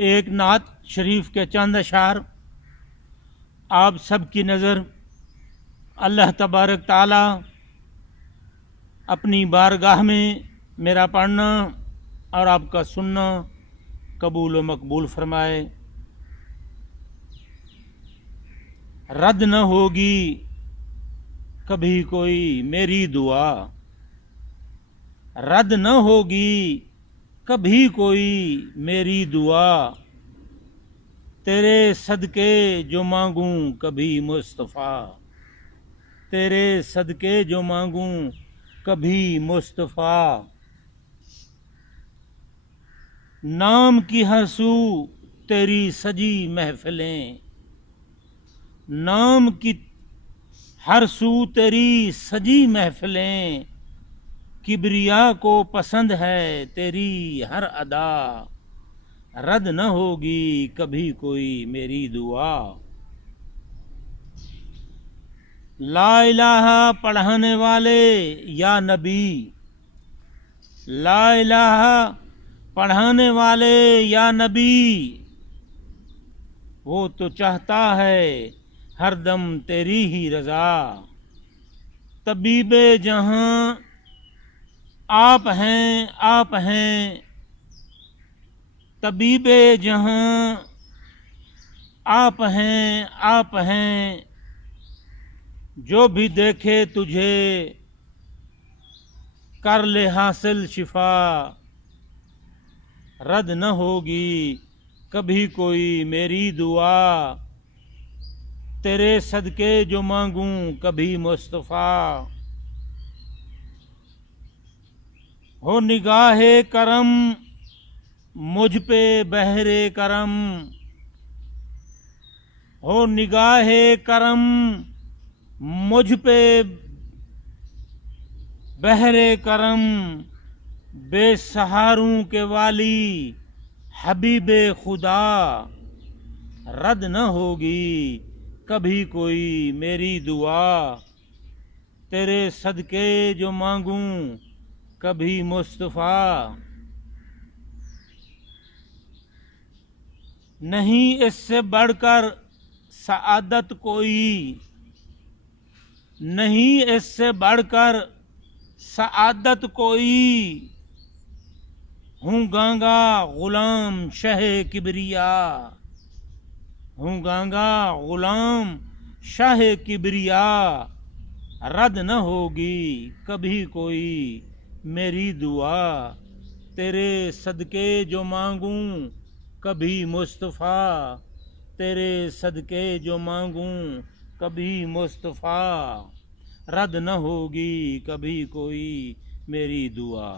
एक नात शरीफ के चंद अशार आप सबकी नज़र अल्लाह तबारक ताला अपनी बारगाह में मेरा पढ़ना और आपका सुनना कबूल व मकबूल फरमाए। रद्द न होगी कभी कोई मेरी दुआ, रद्द न होगी कभी कोई मेरी दुआ, तेरे सदके जो मांगूं कभी मुस्तफ़ा, तेरे सदके जो मांगूं कभी मुस्तफ़ा। नाम की हर सू तेरी सजी महफिलें, नाम की हर सू तेरी सजी महफिलें, किबरिया को पसंद है तेरी हर अदा, रद्द न होगी कभी कोई मेरी दुआ। ला इलाहा पढ़ाने वाले या नबी, ला इलाहा पढ़ाने वाले या नबी, वो तो चाहता है हरदम तेरी ही रजा। तबीबे जहां आप हैं, आप हैं, तबीबे जहां आप हैं, आप हैं, जो भी देखे तुझे कर ले हासिल शिफा, रद्द न होगी कभी कोई मेरी दुआ, तेरे सदके जो मांगूं कभी मुस्तफ़ा। हो निगाहे करम मुझ पे बहरे करम, हो निगाहे करम मुझ पे बहरे करम, बेसहारों के वाली हबीबे खुदा, रद्द न होगी कभी कोई मेरी दुआ, तेरे सदके जो मांगूं कभी मुस्तफ़ा। नहीं इससे बढ़कर सआदत कोई, नहीं इससे बढ़कर सआदत कोई, हूँ गांगा गुलाम शह किबरिया, हूँ गांगा गुलाम शाह किबरिया, रद्द न होगी कभी कोई मेरी दुआ, तेरे सदके जो मांगूं कभी मुस्तफ़ा, तेरे सदके जो मांगूं कभी मुस्तफ़ा, रद्द न होगी कभी कोई मेरी दुआ।